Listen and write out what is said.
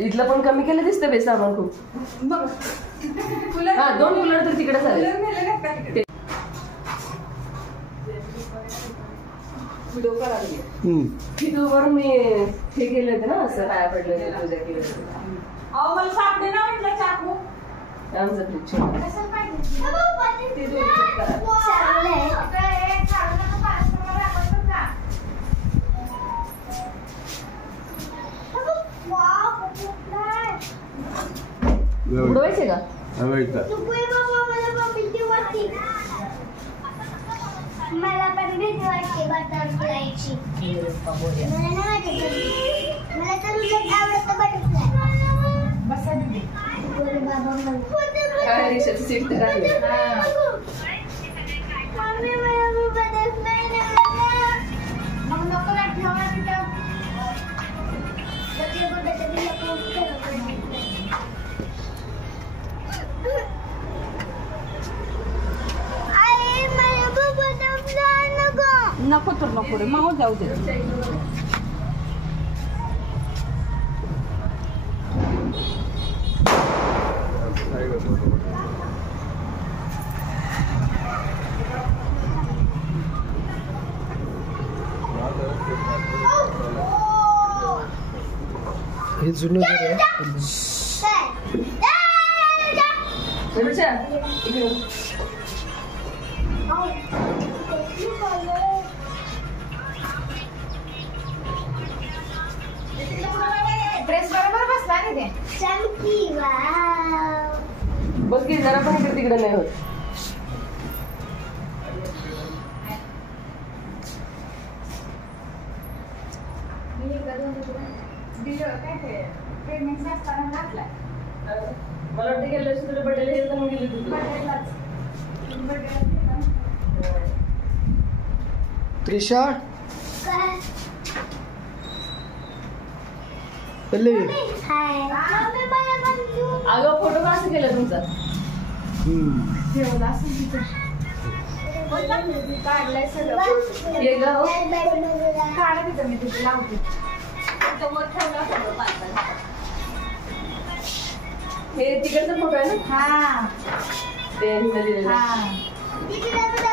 इथलं पण कमी केलं दिसतं बे सामान खूप. हा 2 कूलर तर तिकडे झाले. व्हिडिओवर मी हे केले होते ना असं काय पडलं पूजा केली. मला सापडे ना म्हटलं चाकू. आमचं फ्रीज उडवायचे का? मला पण भीती वाटते बटरफ्लायची. मला तर आवडतं बटरफ्लाय. बसा दीदी. काय रिक्षाची सीट तर आहे. मम्मी मला बटरफ्लाय नाही. मग नको ना ठेवा तिथं. बच्चे बटरफ्लाय नको ठेवा. नको तर नको रे माऊ जाऊ दे. हे जुनं घर आहे. ड्रेस बरोबर बसला रे ते. चमकी वाव. बघ की जरा पण इकडे तिकडे नाही होत. प्रेग्नेन्सी असताना घातलाय. मला वाटतं गेल्या वर्षी तुला बर्थडे हे पण गेली तुझी. त्रिशा काय? पल्लवी हाय. मम्मी मला पण घेऊन. अगं फोटो कसं केला तुमचा? ठेवला असेल तिथं. काढलाय सगळं. ये ग हो. काढा तिथं मी तिथे लावते. हे तिकडचा फोटो आहे ना? हा ते हिने दिलेलं. हा. दीदी दाखव.